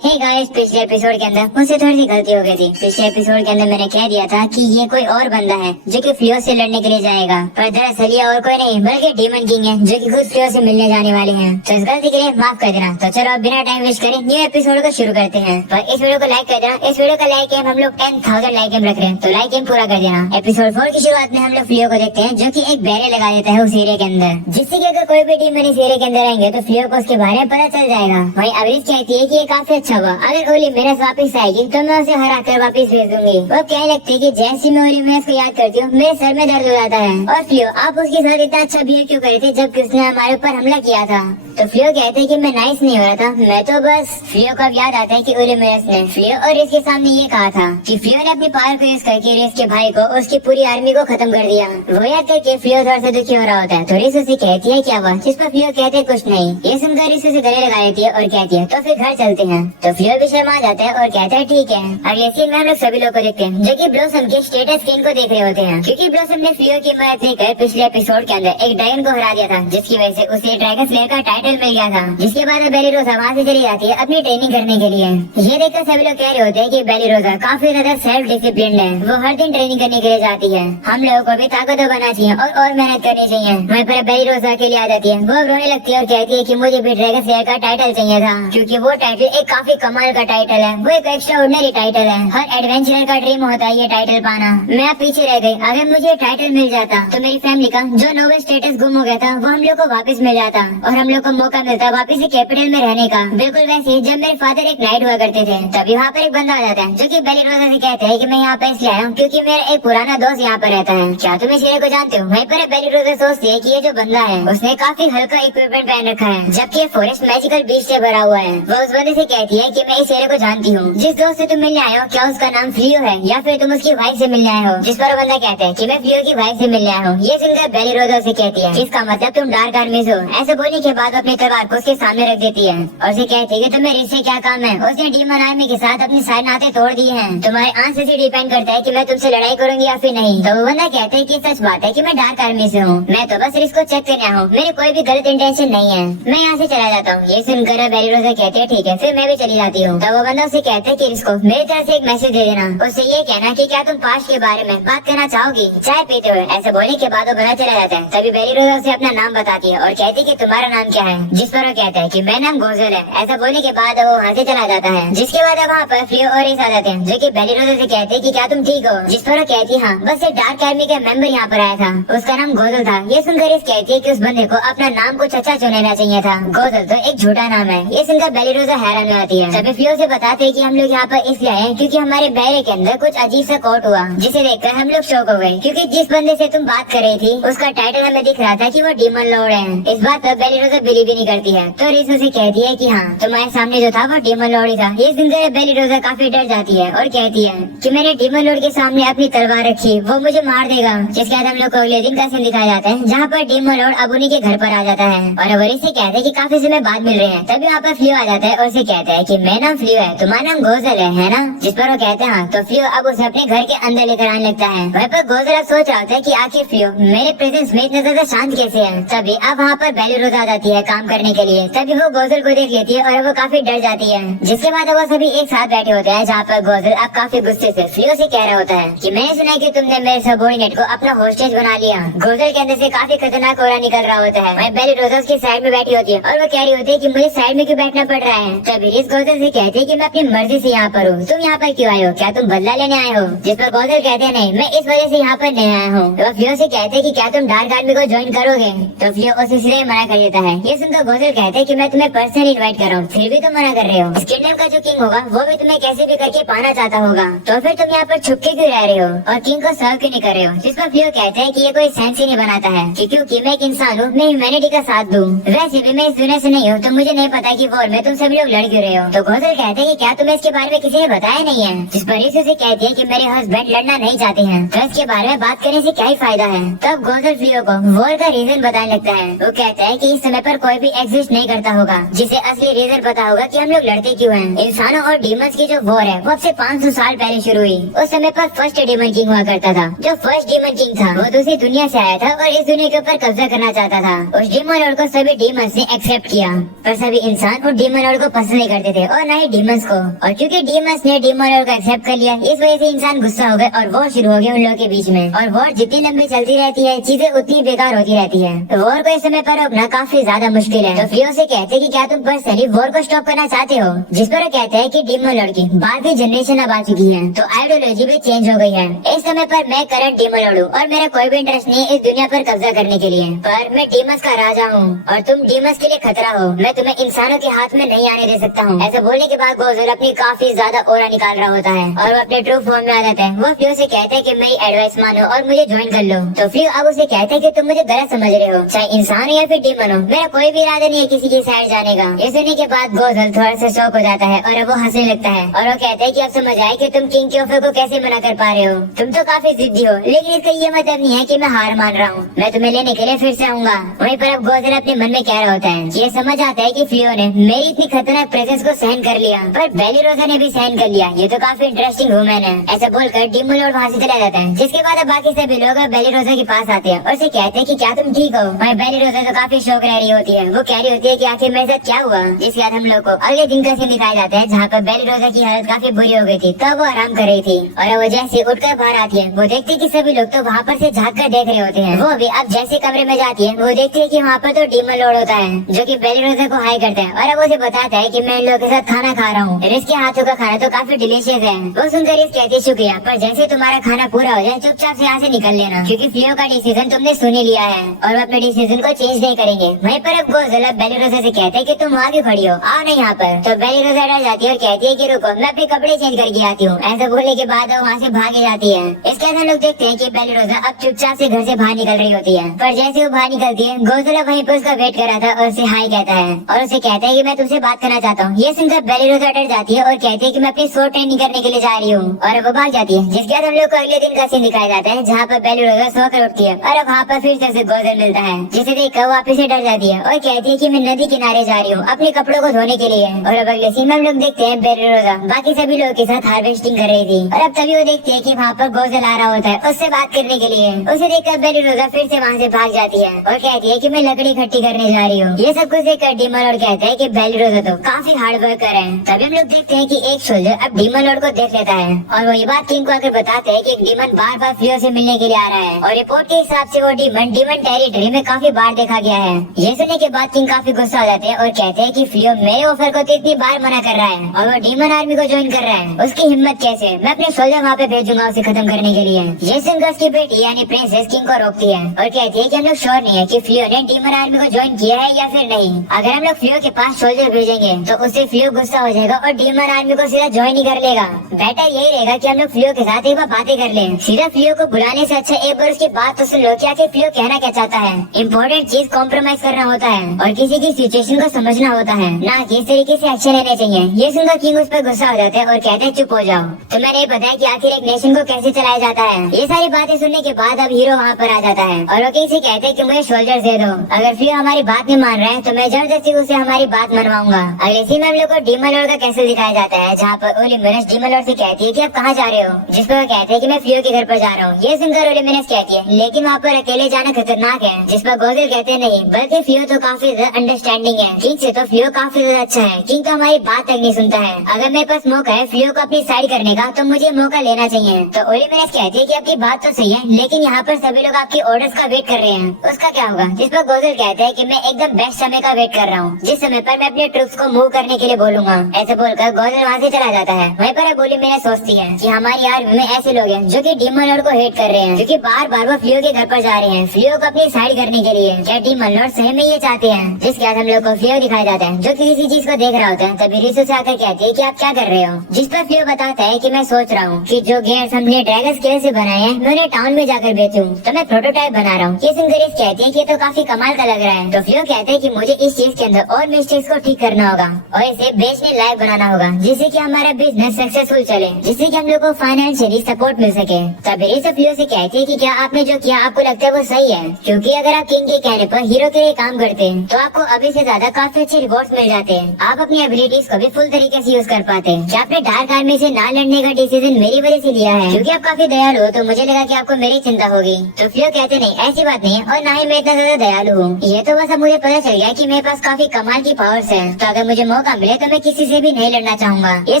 Hey guys, पिछले episode के अंदर मुझसे थोड़ी सी गलती हो गई थी। पिछले एपिसोड के अंदर मैंने कह दिया था कि ये कोई और बंदा है जो कि फ्लियो से लड़ने के लिए जाएगा, पर दरअसल ये और कोई नहीं बल्कि डीमन किंग है जो कि खुद फ्लियो से मिलने जाने वाले हैं। तो इस गलती के लिए माफ कर देना। तो चलो अब बिना टाइम वेस्ट करे न्यू एपिसोड को शुरू करते हैं। पर इस वीडियो को लाइक कर देना। इस वीडियो का लाइक एम हम लोग 10,000 लाइक एम रख रहे हैं, तो लाइक एम पूरा कर देना। एपिसोड 4 की शुरुआत में हम लोग फ्लियो को देखते हैं जो की एक बैरियर लगा देता है उस एरिया के अंदर, जिससे की अगर कोई भी डीमन इस एरिया के अंदर आएंगे तो फ्लियो को उसके बारे में पता चल जाएगा। वही अवरीज कहती है की ये काफी अच्छा हुआ, अगर ओली मेरे वापस आएगी तो मैं उसे हरा कर वापस भेज दूंगी। वो कहने लगती है कि जैसी मैं ओली में इसको याद करती हूँ मेरे सर में दर्द हो जाता है। और फ्लियो, आप उसके साथ इतना अच्छा बिहेव क्यों करे थे जब उसने हमारे ऊपर हमला किया था? तो फ्लियो कहते हैं कि मैं नाइस नहीं हो रहा था, मैं तो बस। फ्लियो को अब याद आता है कि ओलिमेरस ने फ्लियो और रेस के सामने ये कहा था कि फ्लियो ने अपनी पावर को यूज करके रेस के भाई को उसकी पूरी आर्मी को खत्म कर दिया। वो याद करके फ्लियो थोड़ा सा दुखी हो रहा होता है, तो रेस उसे कहती है क्या हुआ, जिस पर फ्लियो कहते हैं कुछ नहीं। ये सुनकर रेस उसे गले लगा लेती है और कहती है तो फिर घर चलते हैं। तो फ्लियो भी शर्मा जाता है और कहता है ठीक है। अगले सीन में हम लोग सभी लोग को देखते हैं जो कि ब्लॉसम के स्टेटस स्क्रीन को देख रहे होते हैं, क्योंकि ब्लॉसम ने फ्लियो की मदद लेकर पिछले एपिसोड के अंदर एक ड्रैगन को हरा दिया था, जिसकी वजह से उसे ड्रैगन स्लेयर का टाइटल मिल गया था। जिसके बाद बेली रोजा वहाँ से चली जाती है अपनी ट्रेनिंग करने के लिए। ये देखकर सभी लोग कह रहे होते हैं कि बेली रोजा काफी ज्यादा सेल्फ डिसिप्लिन है, वो हर दिन ट्रेनिंग करने के लिए जाती है। हम लोगों को भी ताकतवर बनना चाहिए और मेहनत करनी चाहिए। वहीं पर बेली रोजा के लिए आ जाती है, वो रोने लगती है और कहती है कि मुझे भी ड्रैगन स्लेयर का टाइटल चाहिए था, क्योंकि वो टाइटल एक काफी कमाल का टाइटल है, वो एक एक्स्ट्रा ऑर्डिनरी टाइटल है। हर एडवेंचरर का ड्रीम होता है ये टाइटल पाना। मैं अब पीछे रह गई, अगर मुझे टाइटल मिल जाता तो मेरी फैमिली का जो नोबल स्टेटस गुम हो गया था वो हम लोग को वापस मिल जाता और हम लोग को मौका मिलता वापस से कैपिटल में रहने का। बिल्कुल वैसे ही जब मेरे फादर एक नाइट हुआ करते थे, तभी वहाँ पर एक बंदा आ जाता है जो कि बेली रोजा से कहते हैं कि मैं यहाँ पे इसलिए आया हूँ क्योंकि मेरा एक पुराना दोस्त यहाँ पर रहता है। क्या तुम इस एरिया को जानते हो? वहीं पर बेली रोजा सोचती है कि ये जो बंदा है उसने काफी हल्का इक्विपमेंट पहन रखा है, जबकि ये फॉरेस्ट मैजिकल बीच से भरा हुआ है। वो उस बंदे से कहती है कि मैं इस एरिया को जानती हूँ, जिस दोस्त से तुम मिलने आए हो क्या उसका नाम फ्लियो है या फिर तुम उसकी वाइफ से मिलने आए हो? जिस पर वो बंदा कहता है कि मैं फ्लियो की वाइफ से मिलने आया हूँ। ये सुनकर बेली रोजा से कहती है इसका मतलब तुम डार्क आर्मी हो। ऐसे बोलने के बाद अपनी तलवार को उसके सामने रख देती है और उसे कहती है कि तुम्हें इससे क्या काम है? उसने डीमन आर्मी के साथ अपने सारे नाते तोड़ दिए हैं, तुम्हारे आंसर से डिपेंड करता है कि मैं तुमसे लड़ाई करूंगी या फिर नहीं। तो वो बंदा कहते हैं कि सच बात है कि मैं डार्क आर्मी से हूँ, मैं तो बस इसको चेक करने आया हूँ, मेरी कोई भी गलत इंटेंशन नहीं है, मैं यहाँ से चला जाता हूँ। ये सुनकर बेली रोजा कहते हैं ठीक है, फिर मैं भी चली जाती हूँ। तो वो बंदा उसे कहते हैं कि इसको मेरी तरफ से एक मैसेज दे देना, उससे ये कहना कि क्या तुम पास्ट के बारे में बात करना चाहोगी चाय पीते हुए। ऐसे बोलने के बाद वो बंदा चला जाता है। तभी बेली रोजा उसे अपना नाम बताती है और कहती है कि तुम्हारा नाम क्या है? जिस पर वो कहता है कि मेरा नाम गोजल है। ऐसा बोलने के बाद वो वहाँ से चला जाता है। जिसके बाद वहाँ पर फ्लियो और रेस आ जाते हैं जो कि बेली रोजा से कहते हैं कि क्या तुम ठीक हो? जिस पर वो कहती है हाँ, बस एक डार्क आर्मी का मेंबर यहाँ पर आया था, उसका नाम गोजल था। ये सुनकर रेस कहती है कि उस बंदे को अपना नाम कुछ अच्छा चुनना चाहिए था, गोजल तो एक झूठा नाम है। ये सुनकर बेली रोजा हैरान हो जाती है। तभी फ्लियो से बताते हैं कि हम लोग यहाँ पर इसलिए आए क्योंकि हमारे बैरे के अंदर कुछ अजीब सा कोट हुआ, जिसे देखकर हम लोग शॉक हो गए, क्योंकि जिस बंदे से तुम बात कर रही थी उसका टाइटल हमें दिख रहा था कि वो डीमन लॉर्ड है। इस बात पर बेली रोजा बिलीव भी नहीं करती है। तो रेस उसे कहती है कि हाँ, तुम्हारे सामने जो था वो डीमन लॉर्ड ही था। ये सुनकर बेली रोजा काफी डर जाती है और कहती है कि मैंने डीमन लॉर्ड के सामने अपनी तलवार रखी, वो मुझे मार देगा। जिसके बाद हम लोग को अगले दिन का सीन दिखाया जाता है जहाँ पर डीमन लॉर्ड अब उन्हीं के घर पर आ जाता है और अब से कहते हैं कि काफी समय बाद मिल रहे हैं। तभी वहाँ पर फ्लियो आ जाता है और उसे कहता है कि मेरा नाम फ्लियो है, तुम्हारा नाम गोजल है ना? जिस पर वो कहते हैं हाँ। तो फ्लियो अब उसे अपने घर के अंदर लेकर आने लगता है। वहीं पर गोजल अब सोच रहा होता है कि आखिर फ्लियो मेरे प्रेजेंस में इतना ज्यादा शांत कैसे है। तभी अब वहाँ पर बेली रोजा आ जाती है काम करने के लिए। तभी वो गोजल को देख लेती है और वो काफी डर जाती है। जिसके बाद वो सभी एक साथ बैठे होते हैं जहाँ पर गोजल अब काफी गुस्से से फ्लियो से कह रहा होता है कि मैंने सुना है कि तुमने मेरे सबॉर्डिनेट को अपना होस्टेज बना लिया। गोजल के अंदर से काफी खतरनाक ओरा निकल रहा होता है। वहीं बेली रोजा उसकी साइड में बैठी होती है और वो कह रही होती है कि मुझे साइड में क्यों बैठना पड़ रहा है। तभी इस गोजल से कहते हैं कि मैं अपनी मर्जी से यहाँ पर हूँ, तुम यहाँ पर क्यों आए हो? क्या तुम बदला लेने आए हो? जिस पर गोजल कहते हैं नहीं, मैं इस वजह से यहाँ पर नहीं आया हूँ। तो फ्लियो से कहते हैं कि क्या तुम डार्क आर्मी को ज्वाइन करोगे? तो फ्लियो उसे सीधे मना कर देता है। ये सुनकर गोजल कहते हैं कि मैं तुम्हें पर्सनली इनवाइट कर रहा हूँ, फिर भी तुम मना कर रहे हो। इस किंगडम का जो किंग होगा वो भी तुम्हें कैसे भी करके पाना चाहता होगा, तो फिर तुम यहाँ पर छुपके क्यों रह रहे हो और किंग को सर्व क्यों नहीं कर रहे हो? जिस पर फ्लियो कहते हैं कि ये कोई सेंस ही नहीं बनाता है कि क्योंकि मैं एक इंसान हूँ, मैं ह्यूमैनिटी का साथ दूं। वैसे भी मैं इस दुनिया से नहीं हूँ, तो मुझे नहीं पता कि वॉर में तुम सभी लोग लड़ क्यों रहे हो। तो गोजल कहते हैं कि क्या तुम्हें इसके बारे में किसी ने बताया नहीं है? जिस पर इसे कहती है कि मेरे हस्बैंड लड़ना नहीं चाहते हैं, तो इसके बारे में बात करने से क्या ही फायदा है। तब गोजल फ्लियो को वॉर का रीजन बताने लगता है। वो कहता है कि इस समय पर कोई भी एग्जिस्ट नहीं करता होगा जिसे असली रीजन पता होगा कि हम लोग लड़ते क्यों हैं। इंसानों और डीमंस की जो वॉर है वो अब से 500 साल पहले शुरू हुई। उस समय पर फर्स्ट डीमन किंग हुआ करता था। जो फर्स्ट डीमन किंग था वो दूसरी दुनिया से आया था और इस दुनिया के ऊपर कब्जा करना चाहता था। उस डीमन लॉर्ड को सभी डीमंस ने एक्सेप्ट किया, पर सभी इंसान उस डीमन लॉर्ड को पसंद नहीं करते थे और न ही डीमंस को। और क्योंकि डीमंस ने डीमन लॉर्ड को एक्सेप्ट कर लिया, इस वजह से इंसान गुस्सा हो गए और वॉर शुरू हो गया उन लोगों के बीच में। और वॉर जितनी लंबी चलती रहती है चीजें उतनी बेकार होती रहती है। वॉर को इस समय पर रोकना काफी ज्यादा मुश्किल है। तो फ्लियो से कहते हैं कि क्या तुम पर्सनली वॉर को स्टॉप करना चाहते हो, जिस पर वो कहते हैं कि डीमन लॉर्ड की बाद की जनरेशन अब आ चुकी है तो आइडियोलॉजी भी चेंज हो गई है। इस समय पर मैं करंट डीमन लॉर्ड हूँ और मेरा कोई भी इंटरेस्ट नहीं है इस दुनिया पर कब्जा करने के लिए, पर मैं डीमंस का राजा हूँ और तुम डीमंस के लिए खतरा हो। मैं तुम्हें इंसानों के हाथ में नहीं आने दे सकता हूँ। ऐसा बोलने के बाद गोज़ल अपनी काफी ज्यादा ओरा निकाल रहा होता है और वो अपने ट्रू फॉर्म में आ जाता है। वो फ्लियो से कहता है कि मेरी एडवाइस मानो और मुझे ज्वाइन कर लो। तो फ्लियो अब उसे कहता है कि तुम मुझे गलत समझ रहे हो, चाहे इंसान हो या फिर डीमन हो, मेरा कोई भी इरादा नहीं है किसी की साइड जाने का। ये सुनने के बाद गोज़ल थोड़ा सा शॉक हो जाता है और वो हंसने लगता है और वो कहता है कि अब समझ आए कि तुम किंग के ऑफर को कैसे मना कर पा रहे हो। तुम तो काफी जिद्दी हो, लेकिन इसका ये मतलब नहीं है कि मैं हार मान रहा हूँ। मैं तुम्हें लेने के लिए फिर से आऊंगा। वहीं पर अब गोज़ल अपने मन में कह रहा होता है, ये समझ आता है कि फ्लियो ने मेरी इतनी खतरनाक प्रेजेंस को सहन कर लिया, पर बेलिरोजा ने भी सहन कर लिया। ये तो काफी इंटरेस्टिंग वुमेन है। ऐसा बोलकर डीमन लॉर्ड वहाँ से चला जाता है, जिसके बाद अब बाकी सभी लोग बेलिरोजा के पास आते हैं और उसे कहते हैं कि क्या तुम ठीक हो। वहीं बेलिरोजा तो काफी शौक रह रही होती है। वो कह रही होती है कि आखिर मेरे साथ क्या हुआ। जिसके बाद हम लोग को अगले दिन का सीन दिखाया जाता है जहाँ पर बेलिरोजा की हालत काफी बुरी हो गई थी, तब वो आराम कर रही थी और वो जैसे उठकर बाहर आती है वो देखती है कि सभी लोग तो वहाँ पर से झाँक कर देख रहे होते हैं। वो भी अब जैसे कमरे में जाती है वो देखती है कि वहाँ पर तो डीमन लॉर्ड होता है जो कि बेलिरोजा को हाई करता है और अब उसे बताता है कि मैं इन लोगों के साथ खाना खा रहा हूँ। रिस के हाथों का खाना तो काफी डिलीशियस है। वो सुनकर रिस कहती है शुक्रिया, पर जैसे तुम्हारा खाना पूरा हो जाए चुपचाप से यहाँ से निकल लेना, क्योंकि फ्लियो का डिसीजन तुमने सुन ही लिया है और वो अपने डिसीजन को चेंज नहीं करेंगे। वहीं पर अब गोज़ल बेलिरोजा से कहते हैं कि तुम वहाँ क्यों खड़ी हो, आओ ना यहाँ पर। तो बेलिरोजा डर जाती है और कहती है कि रुको मैं अपने कपड़े चेंज करके आती हूँ। ऐसा बोलने के बाद वो वहाँ से भागे जाती है। इसके बाद हम लोग देखते हैं कि बेलिरोजा अब चुपचाप से घर से बाहर निकल रही होती है, पर जैसे वो बाहर निकलती है गोज़ल वहीं पर उसका वेट कर रहा था और उसे हाई कहता है और उसे कहता है कि मैं तुमसे बात करना चाहता हूँ। ये सुनकर बेलिरोजा डर जाती है और कहती है कि मैं अपनी स्वॉर्ड ट्रेनिंग करने के लिए जा रही हूँ और वो भाग जाती है। जिसके बाद हम लोग को अगले दिन का सीन दिखाया जाता है जहाँ पर बेलिरोजा सोकर उठती है और वहाँ पर फिर से गोज़ल मिलता है, जिसे देखकर वापस से डर जाती है और कहती है कि मैं नदी किनारे जा रही हूँ अपने कपड़ों को धोने के लिए। और अब अगले सीन में हम लोग देखते हैं बेलिरोजा बाकी सभी लोगों के साथ हार्वेस्टिंग कर रही थी और अब तभी वो देखती है कि वहाँ पर गोज़ल आ रहा होता है उससे बात करने के लिए। उसे देखकर बेलिरोजा फिर से वहाँ से भाग जाती है और कहती है कि मैं लकड़ी इकट्ठी करने जा रही हूँ। ये सब कुछ देखकर डीमन लॉर्ड कहता है कि बेलिरोजा तो काफी हार्ड वर्कर है। तभी हम लोग देखते हैं कि एक सोल्जर अब डीमन लॉर्ड को देख लेता है और वो ये बात किंग को आकर बताते हैं कि एक डीमन बार बार फ्लियो से मिलने के लिए आ रहा है और रिपोर्ट के हिसाब से वो डीमन टेरिटरी में काफी बार देखा गया है। ये सुनने के बाद किंग काफी गुस्सा हो जाते हैं और कहते हैं कि फ्लियो मेरे ऑफर को तो इतनी बार मना कर रहा है और वो डीमन आर्मी को ज्वाइन कर रहा है, उसकी हिम्मत कैसे। मैं अपने सोल्जर वहाँ पे भेजूंगा उसे खत्म करने के लिए। ये सुनकर उसकी बेटी यानी प्रिंसेस किंग को रोकती है और कहती है कि हम लोग श्योर नहीं है कि फ्लियो ने डीमन आर्मी को ज्वाइन किया है या फिर नहीं। अगर हम लोग फ्लियो के पास सोल्जर भेजेंगे तो उससे फ्लियो गुस्सा हो जाएगा और डीमन आर्मी को सीधा ज्वाइन ही कर लेगा। बेटर यही रहेगा कि हम लोग फ्लियो के साथ एक बार बातें कर लें। सीधा फ्लियो को बुलाने से अच्छा एक बार उसकी बात तो सुन लो कि आखिर फ्लियो कहना क्या चाहता है। इम्पोर्टेंट चीज कॉम्प्रोमाइज करना होता है और किसी की सिचुएशन को समझना होता है, ना कि इस तरीके से एक्शन लेने चाहिए। ये सुनकर किंग उस पर गुस्सा हो जाते हैं और कहते हैं चुप हो जाओ, तुम्हें नहीं पता है कि आखिर एक नेशन को कैसे चलाया जाता है। ये सारी बातें सुनने के बाद अब हीरो वहाँ पर आ जाता है और वो किंग से कहते हैं कि मुझे सोल्जर दे दो। अगर फ्लियो हमारी बात नहीं मान रहा है तो मैं जबरदस्ती उसे हमारी बात मनवाऊंगा। अगले सीन में हम लोग को डीमन लॉर्ड का कैसल दिखाया जाता है जहाँ पर ओलिमेनस डीमन लॉर्ड से कहती है कि आप कहाँ जा रहे हो, जिस पर वो कहते हैं कि मैं फ्लियो के घर पर जा रहा हूँ। ये सुनकर ओलिमेनस कहती है लेकिन वहाँ पर अकेले जाना खतरनाक है, जिस पर गोज़ल कहते हैं नहीं बल्कि फ्लियो तो काफी ज्यादा अंडरस्टैंडिंग है, किंग से तो फ्लियो काफी ज्यादा अच्छा है, किंग तो हमारी बात तक नहीं सुनता है। अगर मेरे पास मौका है फ्लियो को अपनी साइड करने का तो मुझे मौका लेना चाहिए। तो ओलिमेनस कहती है कि आपकी बात तो सही है लेकिन यहाँ पर सभी लोग आपकी ऑर्डर्स का वेट कर रहे हैं, उसका क्या होगा। जिस पर गोज़ल कहते हैं कि मैं एकदम बेस्ट समय का वेट कर रहा हूँ जिस समय पर मैं अपने ट्रूप्स को मूव करने के लिए बोलूंगा। ऐसे बोलकर गोज़ल वहाँ से चला जाता है। वहीं पर अब ओलिमेनस सोचती है कि हमारी आर्मी में ऐसे लोग हैं जो कि डीमन लॉर्ड को हेट कर रहे हैं, क्योंकि बार बार वो फ्लियो के घर पर जा रहे हैं फ्लियो को अपनी साइड करने के लिए। क्या डीमन लॉर्ड सही में ये चाहते हैं। जिसके बाद हम लोग को फ्लियो दिखाया जाता है जो किसी चीज को देख रहा होता है। तभी रिसो से आकर कहती है कि आप क्या कर रहे हो, जिस पर फ्लियो बताता है कि मैं सोच रहा हूँ कि जो गेट्स हमने ड्रैगन स्केल से बनाए हैं मैं उन्हें टाउन में जाकर बेचूं, तो मैं प्रोटोटाइप बना रहा हूँ। ये सुनकर रिस कहती है कि ये तो काफी कमाल का लग रहा है। तो फ्लियो कहते हैं कि मुझे इस चीज के अंदर और मिस्टेक्स को ठीक करना होगा और इसे बेचने लायक बनाना होगा जिससे कि हमारा बिजनेस सक्सेसफुल चले, जिससे कि हम लोग को फाइनेंशियली सपोर्ट मिल सके। तभी रिस फ्लियो से कहती है कि क्या आपने जो किया आपको लगता है वो सही है, क्योंकि अगर आप किंग के कहने पर हीरो के लिए काम करते करते तो आपको अभी से ज्यादा काफी अच्छे रिवॉर्ड्स मिल जाते। आप अपनी एबिलिटीज को भी फुल तरीके से यूज कर पाते। क्या आपने डार्क आर्मी से ना लड़ने का डिसीजन मेरी वजह से लिया है? क्योंकि आप काफी दयालु हो तो मुझे लगा कि आपको मेरी चिंता होगी। तो फ्लियो कहते नहीं, ऐसी बात नहीं है और ना ही मैं इतना ज्यादा दयालु हूँ। ये तो बस अब मुझे पता चल गया कि मेरे पास काफी कमाल की पावर्स है, तो अगर मुझे मौका मिले तो मैं किसी से भी नहीं लड़ना चाहूंगा। ये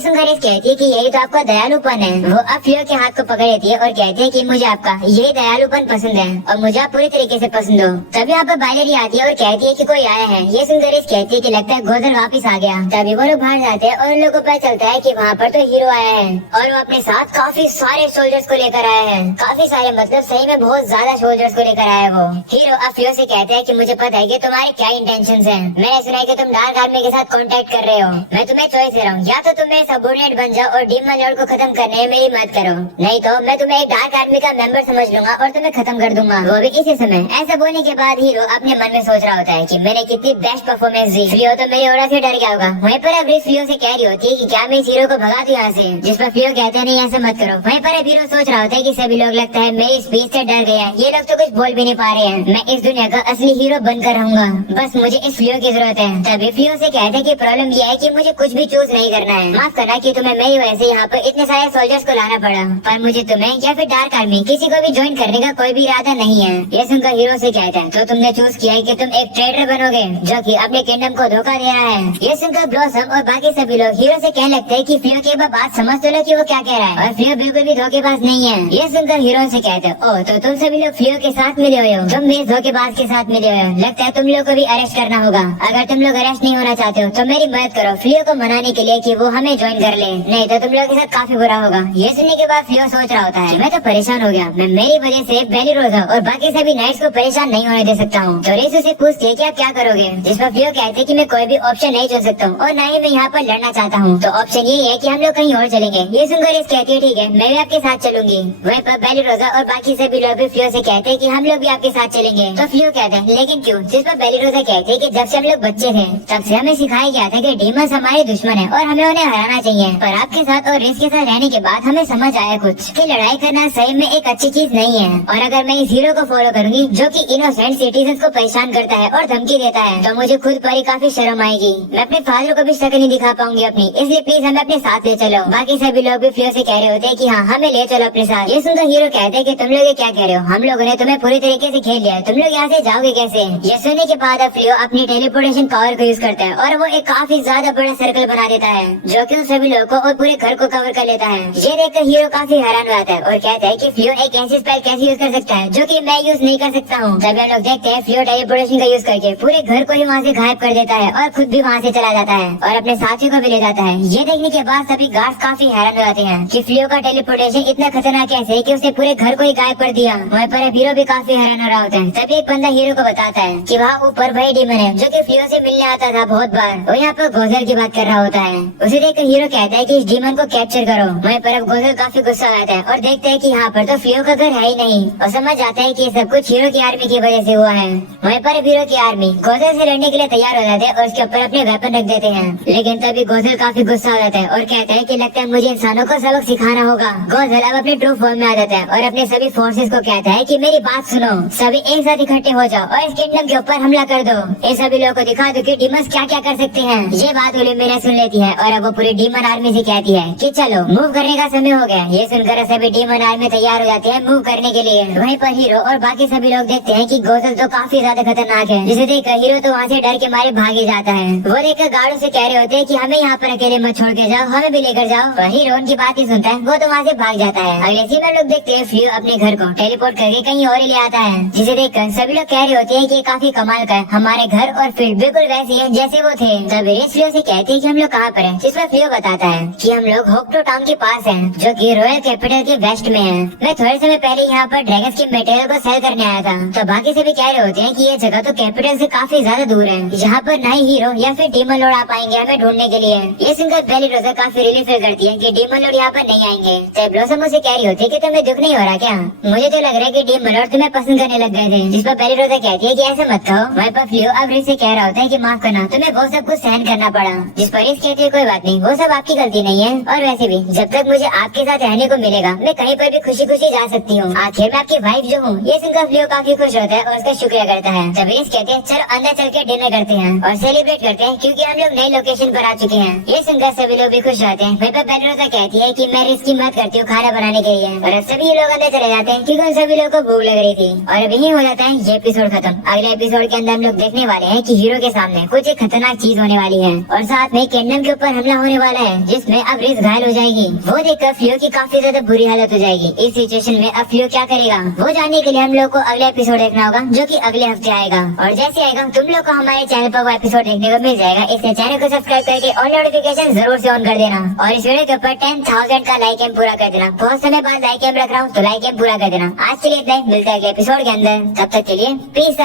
सुनकर रेस कहती है कि यही तो आपका दयालुपन है। वो अब फ्लियो के हाथ को पकड़ लेती है और कहती है कि मुझे आपका यही दयालुपन पसंद है और मुझे आप पूरी तरीके से पसंद हो। तभी यहाँ पर बायलरी आती है और कहती है कि कोई आया है। ये सुनकर रेस कहती है कि लगता है गोजर वापस आ गया। तभी वो लोग बाहर जाते हैं और उन लोगों को पता चलता है कि वहाँ पर तो हीरो आया है और वो अपने साथ काफी सारे सोल्जर्स को लेकर आया है। काफी सारे मतलब सही में बहुत ज्यादा सोल्जर्स को लेकर आया है वो। हीरो अब फ्लियो से कहते हैं कि मुझे पता है कि तुम्हारे क्या इंटेंशंस हैं। मैंने सुना है कि तुम डार्क आर्मी के साथ कांटेक्ट कर रहे हो। मैं तुम्हें चॉइस दे रहा हूँ, या तो तुम मेरे सबऑर्डिनेट बन जाओ और डीमन लॉर्ड को खत्म करने में मेरी मदद करो, नहीं तो मैं तुम्हें एक डार्क आर्मी का मेंबर समझ लूंगा और तुम्हें खत्म कर दूंगा, वो भी इसी समय। ऐसा बोलने के बाद हीरो अपने मन में सोच रहा होता है कि मैंने कितनी बेस्ट परफॉर्मेंस दी। फ्लियो तो मेरी ओरा से डर गया होगा। वहीं पर अब फ्लियो से कह रही होती है कि क्या मैं इस हीरो को भगा दूं यहाँ से, जिस पर फ्लियो कहते हैं नहीं ऐसा मत करो। वहीं पर हीरो सोच रहा होता है कि सभी लोग लगता है मेरी स्पीच से डर गए हैं, ये लोग तो कुछ बोल भी नहीं पा रहे हैं, मैं इस दुनिया का असली हीरो बनकर रहूंगा, बस मुझे इस फ्लियो की जरूरत है। तभी फ्लियो से कहते हैं कि प्रॉब्लम ये है कि मुझे कुछ भी चूज नहीं करना है, माफ करना कि तुम्हें मेरी वजह से यहाँ पर इतने सारे सोल्जर्स को लाना पड़ा, पर मुझे तुम्हें या फिर डार्क आर्मी किसी को भी ज्वाइन करने का कोई भी इरादा नहीं है। ये सुनकर हीरो से कहते हैं तो तुमने चूज किया है कि तुम एक ट्रेडर बनोगे जो कि अपने किंगडम को धोखा दे रहा है। ये सुनकर ब्लॉसम और बाकी सभी लोग हीरो से कहने लगते हैं कि फ्लियो की बात समझ तो लो कि वो क्या कह रहा है, और फ्लियो बिल्कुल भी धोखेबाज नहीं है। ये सुनकर हीरो से कहते हैं ओ तो तुम सभी लोग फ्लियो के साथ मिले हुए हो, तुम भी इस धोखेबाज के साथ मिले हुए हो, लगता है तुम लोग को भी अरेस्ट करना होगा। अगर तुम लोग अरेस्ट नहीं होना चाहते हो तो मेरी मदद करो फ्लियो को मनाने के लिए कि वो हमें ज्वाइन कर ले, नहीं तो तुम लोग के साथ काफी बुरा होगा। ये सुनने के बाद फ्लियो सोच रहा होता है मैं तो परेशान हो गया, मैं मेरी वजह से बेलिरोजा और बाकी सभी नाइट्स को परेशान नहीं होने दे सकता हूँ। तो रेस उसे पूछती है कि आप क्या करोगे, जिस पर फ्लियो कहते हैं कि मैं कोई भी ऑप्शन नहीं चुन सकता हूँ और न ही मैं यहाँ पर लड़ना चाहता हूँ, तो ऑप्शन यही है कि हम लोग कहीं और चलेंगे। ये सुनकर रेस कहती है ठीक है मैं भी आपके साथ चलूंगी। वहीं पर बेलिरोजा और बाकी सभी लोग भी फ्लियो से कहते हैं कि हम लोग भी आपके साथ चलेंगे। तो फ्लियो कहते हैं लेकिन क्यों, जिस पर बेलिरोजा कहते हैं कि जब से हम लोग बच्चे थे तब से हमें सिखाया गया था कि डीमंस हमारे दुश्मन है और हमें उन्हें हराना चाहिए, पर आपके साथ और रेस के साथ रहने के बाद हमें समझ आया कुछ कि लड़ाई करना सही में एक अच्छी चीज नहीं है, और अगर मैं इस हीरो को फॉलो करूंगी जो कि इनोसेंट सिटीजन को परेशान करता है और धमकी देता है तो मुझे खुद पर ही काफी शर्म आएगी, मैं अपने फादर को भी शक्ल नहीं दिखा पाऊंगी अपनी, इसलिए प्लीज हमें अपने साथ ले चलो। बाकी सभी लोग भी फ्लियो से कह रहे होते हैं कि हाँ हमें ले चलो अपने साथ। ये सुनकर हीरो कहते हैं कि तुम लोग ये क्या कह रहे हो, हम लोगों ने तुम्हें पूरी तरीके से खेल लिया है, तुम लोग यहाँ से जाओगे कैसे। ये सुनने के बाद अब फ्लियो अपनी टेलीपोर्टेशन पावर को यूज करता है और वो एक काफी ज्यादा बड़ा सर्कल बना देता है जो कि उन सभी लोगों को और पूरे घर को कवर कर लेता है। ये देखकर हीरो काफी हैरान हो जाता है और कहता है कि फ्लियो एक ऐसी स्पेल कैसे यूज कर सकता है जो कि मैं यूज नहीं कर सकता हूँ। तभी हम लोग देखते हैं फ्लियो टेलीपोर्टेशन का यूज करके पूरे घर को ही वहाँ से गायब कर देता है और खुद भी वहाँ से चला जाता है और अपने साथियों को भी ले जाता है। ये देखने के बाद सभी गार्ड्स काफी हैरान हो जाते हैं कि फ्लियो का टेलीपोर्टेशन इतना खतरनाक कैसे है कि उसने पूरे घर को ही गायब कर दिया। वहीं पर हीरो भी काफी हैरान हो रहा होता है। तभी एक बंदा हीरो को बताता है कि वहाँ ऊपर वही डीमन है जो कि फ्लियो से मिलने आता था बहुत बार, वो यहाँ पर गोजर की बात कर रहा होता है। उसे देखकर हीरो कहता है कि इस डीमन को कैप्चर करो। वहीं पर अब गोजर काफी गुस्सा आता है और देखता है कि यहाँ पर तो फ्लियो का घर है ही नहीं और समझ आता है कि ये सब कुछ हीरो की आर्मी की वजह से हुआ है। वहीं पर हीरो की आर्मी गोजर से लड़ने के लिए तैयार हो जाते हैं और उसके ऊपर अपने वेपन रख देते हैं, लेकिन तभी गोजर काफी गुस्सा हो जाता है और कहता है कि लगता है मुझे इंसानों को सबक सिखाना होगा। गोजर अब अपने ट्रू फॉर्म में आ जाता है और अपने सभी फोर्सेस को कहता है कि मेरी बात सुनो, सभी एक साथ इकट्ठे हो जाओ और इस किंगडम के ऊपर हमला कर दो। इन सभी लोगों को दिखा दो कि डीमंस क्या क्या कर सकते हैं। ये बात ओलिम्पिया सुन लेती है और अब वो पूरी डीमन आर्मी से कहती है कि चलो मूव करने का समय हो गया। ये सुनकर सभी डीमन आर्मी तैयार हो जाते हैं मूव करने के लिए। वहीं पर हीरो और बाकी सभी लोग देखते हैं कि गोजल तो काफी ज्यादा खतरनाक है, जिसे देखकर हीरो तो वहाँ से डर के मारे भागे जाता है। वो देखकर गार्डों से कह रहे होते हैं कि हमें यहाँ पर अकेले मत छोड़ के जाओ, हमें भी लेकर जाओ। हीरो उनकी बात ही सुनता है, वो तो वहाँ से भाग जाता है। अगले सीन में लोग देखते हैं फ्लियो अपने घर को टेलीपोर्ट करके कहीं और ले आता है, जिसे देखकर सभी लोग कह रहे होते हैं कि ये काफी कमाल का है, हमारे घर और फील्ड बिल्कुल वैसे हैं जैसे वो थे। तब रेस फ्लियो से कहती है कि हम लोग कहाँ पर हैं, जिसमें फ्लियो बताता है कि हम लोग होक्टो टाउन के पास हैं जो कि रॉयल कैपिटल के वेस्ट में है। मैं थोड़े समय पहले यहाँ पर ड्रैगन्स के मटेरियल को सेल करने आया था, तो बाकी सभी कह रहे होते हैं कि ये जगह तो कैपिटल से काफी ज्यादा दूर है, यहाँ पर ना ही हीरो या फिर डीमन लॉर्ड आ पाएंगे हमें ढूंढने के लिए। ये सुनकर बेलिरोजा काफी रिलीफ फील करती है कि डीमन लॉर्ड यहाँ पर नहीं आएंगे। तब ब्लॉसम उसे कह रही होती है कि तुम्हें दुख नहीं हो रहा क्या, मुझे तो लग रहा है कि डीमन लॉर्ड तुम्हें पसंद करने लग गए थे। जिस पर बेलिरोजा कहती है कि ऐसा मत कहो। वहीं पर फ्लियो अब रिस से कह रहा होता है कि माफ करना, तुम्हें वो सब कुछ सहन करना पड़ा। जिस पर रिस कहती है कोई बात नहीं, वो सब आपकी गलती नहीं है, और वैसे भी जब तक मुझे आपके साथ रहने को मिलेगा मैं कहीं पर भी खुशी खुशी जा सकती हूँ, आखिर मैं आपकी वाइफ जो हूँ। ये सुनकर फ्लियो काफी खुश होता है और उसका शुक्रिया करता है। तब रिस कहते हैं चलो अंदर चल के डिनर करते हैं और सेलिब्रेट करते हैं क्योंकि हम लोग नई लोकेशन पर आ चुके हैं। ये सुनकर सभी लोग भी खुश रहते हैं। वहीं पर बेलरोजा कहती है कि मैं रिस्क की मत करती हूँ खाना बनाने के लिए और सभी लोग अंदर चले जाते हैं क्योंकि उन सभी लोगों को भूख लग रही थी। और अब यही हो जाता है ये एपिसोड खत्म। अगले एपिसोड के अंदर हम लोग देखने वाले हैं कि हीरो के सामने कुछ एक खतरनाक चीज होने वाली है और साथ में किंगडम के ऊपर हमला होने वाला है जिसमें अब रिस घायल हो जाएगी। वो देखकर फ्लियो की काफी ज्यादा बुरी हालत हो जाएगी। इस सिचुएशन में अब फ्लियो क्या करेगा वो जानने के लिए हम लोग को अगले एपिसोड देखना होगा जो कि अगले हफ्ते आएगा। और जैसे आएगा तुम लोग को हमारे चैनल पर वो एपिसोड देखने को मिल जाएगा। इसलिए चैनल को सब्सक्राइब करके और नोटिफिकेशन जरूर से ऑन कर देना और इस वीडियो के ऊपर 10,000 का लाइक एम पूरा कर देना। बहुत समय बाद लाइक एम रख रहा हूँ तो लाइक एम पूरा कर देना। आज के लिए इतना ही, मिलता है अगले एपिसोड के अंदर। तब तक के लिए पीस।